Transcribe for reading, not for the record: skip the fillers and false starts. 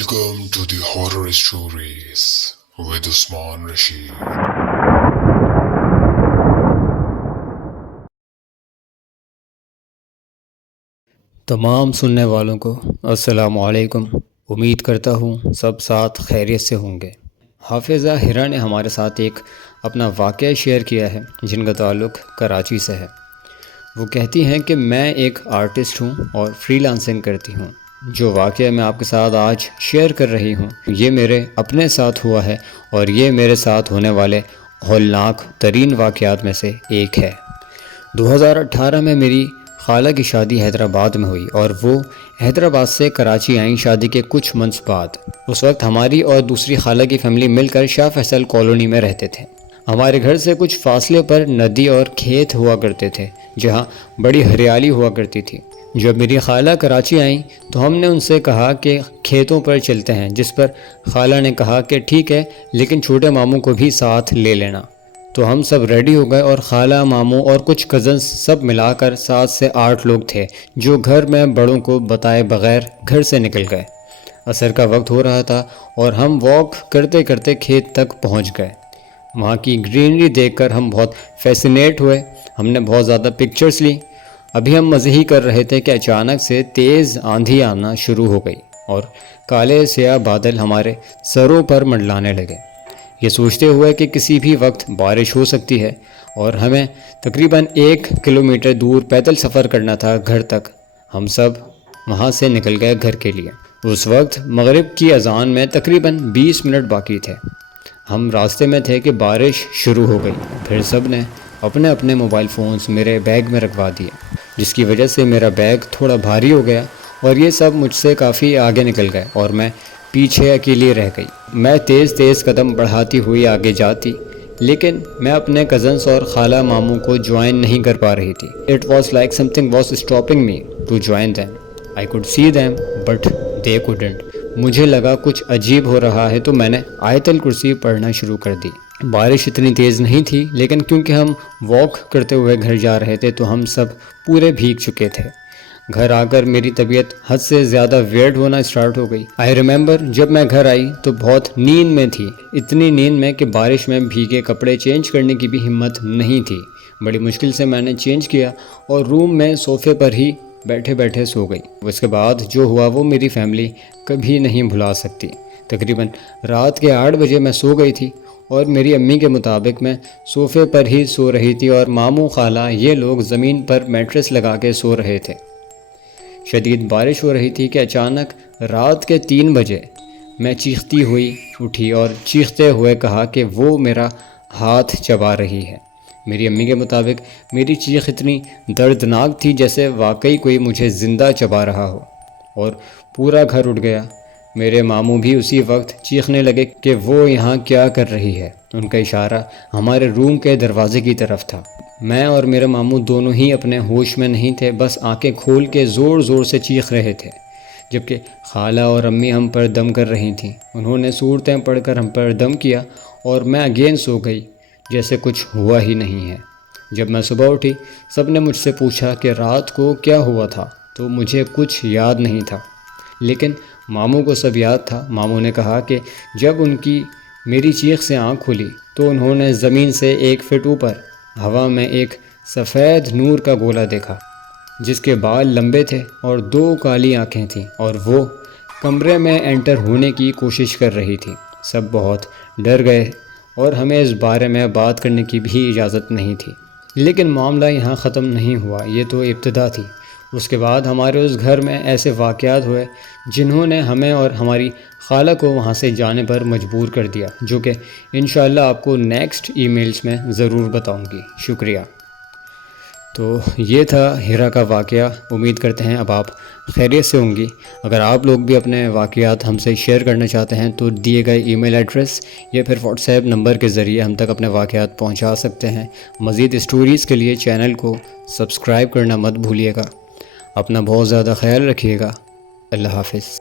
Welcome to the Horror Stories with Usman Rashid. تمام سننے والوں کو السلام علیکم۔ امید کرتا ہوں سب ساتھ خیریت سے ہوں گے۔ حافظہ ہیرا نے ہمارے ساتھ ایک اپنا واقعہ شیئر کیا ہے جن کا تعلق کراچی سے ہے۔ وہ کہتی ہیں کہ میں ایک آرٹسٹ ہوں اور فری لانسنگ کرتی ہوں۔ جو واقعہ میں آپ کے ساتھ آج شیئر کر رہی ہوں یہ میرے اپنے ساتھ ہوا ہے اور یہ میرے ساتھ ہونے والے ہولناک ترین واقعات میں سے ایک ہے۔ 2018 میں میری خالہ کی شادی حیدرآباد میں ہوئی اور وہ حیدرآباد سے کراچی آئیں شادی کے کچھ منتھ بعد۔ اس وقت ہماری اور دوسری خالہ کی فیملی مل کر شاہ فیصل کالونی میں رہتے تھے۔ ہمارے گھر سے کچھ فاصلے پر ندی اور کھیت ہوا کرتے تھے جہاں بڑی ہریالی ہوا کرتی تھی۔ جب میری خالہ کراچی آئیں تو ہم نے ان سے کہا کہ کھیتوں پر چلتے ہیں، جس پر خالہ نے کہا کہ ٹھیک ہے لیکن چھوٹے ماموں کو بھی ساتھ لے لینا۔ تو ہم سب ریڈی ہو گئے اور خالہ، ماموں اور کچھ کزنز سب ملا کر 7 سے 8 لوگ تھے جو گھر میں بڑوں کو بتائے بغیر گھر سے نکل گئے۔ عصر کا وقت ہو رہا تھا اور ہم واک کرتے کرتے کھیت تک پہنچ گئے۔ وہاں کی گرینری دیکھ کر ہم بہت فیسینیٹ ہوئے۔ ہم نے بہت زیادہ پکچرز لی۔ ابھی ہم مزے ہی کر رہے تھے کہ اچانک سے تیز آندھی آنا شروع ہو گئی اور کالے سیاہ بادل ہمارے سروں پر منڈلانے لگے، یہ سوچتے ہوئے کہ کسی بھی وقت بارش ہو سکتی ہے، اور ہمیں تقریباً 1 کلومیٹر دور پیدل سفر کرنا تھا گھر تک۔ ہم سب وہاں سے نکل گئے گھر کے لیے۔ اس وقت مغرب کی اذان میں تقریباً 20 منٹ باقی تھے۔ ہم راستے میں تھے کہ بارش شروع ہو گئی۔ پھر سب نے اپنے اپنے موبائل فونز میرے بیگ میں رکھوا دیے، جس کی وجہ سے میرا بیگ تھوڑا بھاری ہو گیا اور یہ سب مجھ سے کافی آگے نکل گئے اور میں پیچھے اکیلی رہ گئی۔ میں تیز تیز قدم بڑھاتی ہوئی آگے جاتی، لیکن میں اپنے کزنس اور خالہ ماموں کو جوائن نہیں کر پا رہی تھی۔ It was like something was stopping me to join them. I could see them but they couldn't. مجھے لگا کچھ عجیب ہو رہا ہے تو میں نے آیت الکرسی پڑھنا شروع کر دی۔ بارش اتنی تیز نہیں تھی، لیکن کیونکہ ہم واک کرتے ہوئے گھر جا رہے تھے تو ہم سب پورے بھیگ چکے تھے۔ گھر آ کر میری طبیعت حد سے زیادہ ویئرڈ ہونا اسٹارٹ ہو گئی۔ آئی ریممبر جب میں گھر آئی تو بہت نیند میں تھی، اتنی نیند میں کہ بارش میں بھیگے کپڑے چینج کرنے کی بھی ہمت نہیں تھی۔ بڑی مشکل سے میں نے چینج کیا اور روم میں صوفے پر ہی بیٹھے بیٹھے سو گئی۔ اس کے بعد جو ہوا وہ میری فیملی کبھی نہیں بھلا سکتی۔ تقریباً رات کے 8 بجے میں سو گئی تھی اور میری امی کے مطابق میں صوفے پر ہی سو رہی تھی اور ماموں، خالہ یہ لوگ زمین پر میٹریس لگا کے سو رہے تھے۔ شدید بارش ہو رہی تھی کہ اچانک رات کے 3 بجے میں چیختی ہوئی اٹھی اور چیختے ہوئے کہا کہ وہ میرا ہاتھ چبا رہی ہے۔ میری امی کے مطابق میری چیخ اتنی دردناک تھی جیسے واقعی کوئی مجھے زندہ چبا رہا ہو، اور پورا گھر اٹھ گیا۔ میرے ماموں بھی اسی وقت چیخنے لگے کہ وہ یہاں کیا کر رہی ہے۔ ان کا اشارہ ہمارے روم کے دروازے کی طرف تھا۔ میں اور میرے ماموں دونوں ہی اپنے ہوش میں نہیں تھے، بس آنکھیں کھول کے زور زور سے چیخ رہے تھے، جبکہ خالہ اور امی ہم پر دم کر رہی تھیں۔ انہوں نے صورتیں پڑھ کر ہم پر دم کیا اور میں اگین سو گئی جیسے کچھ ہوا ہی نہیں ہے۔ جب میں صبح اٹھی سب نے مجھ سے پوچھا کہ رات کو کیا ہوا تھا، تو مجھے کچھ یاد نہیں تھا، لیکن ماموں کو سب یاد تھا۔ ماموں نے کہا کہ جب ان کی میری چیخ سے آنکھ کھلی تو انہوں نے زمین سے 1 فٹ اوپر ہوا میں ایک سفید نور کا گولا دیکھا جس کے بال لمبے تھے اور 2 کالی آنکھیں تھیں، اور وہ کمرے میں انٹر ہونے کی کوشش کر رہی تھی۔ سب بہت ڈر گئے اور ہمیں اس بارے میں بات کرنے کی بھی اجازت نہیں تھی۔ لیکن معاملہ یہاں ختم نہیں ہوا، یہ تو ابتدا تھی۔ اس کے بعد ہمارے اس گھر میں ایسے واقعات ہوئے جنہوں نے ہمیں اور ہماری خالہ کو وہاں سے جانے پر مجبور کر دیا، جو کہ انشاءاللہ آپ کو نیکسٹ ای میلز میں ضرور بتاؤں گی۔ شکریہ۔ تو یہ تھا ہیرا کا واقعہ۔ امید کرتے ہیں اب آپ خیریت سے ہوں گی۔ اگر آپ لوگ بھی اپنے واقعات ہم سے شیئر کرنا چاہتے ہیں تو دیے گئے ای میل ایڈریس یا پھر واٹس ایپ نمبر کے ذریعے ہم تک اپنے واقعات پہنچا سکتے ہیں۔ مزید اسٹوریز کے لیے چینل کو سبسکرائب کرنا مت بھولیے گا۔ اپنا بہت زیادہ خیال رکھیے گا۔ اللہ حافظ۔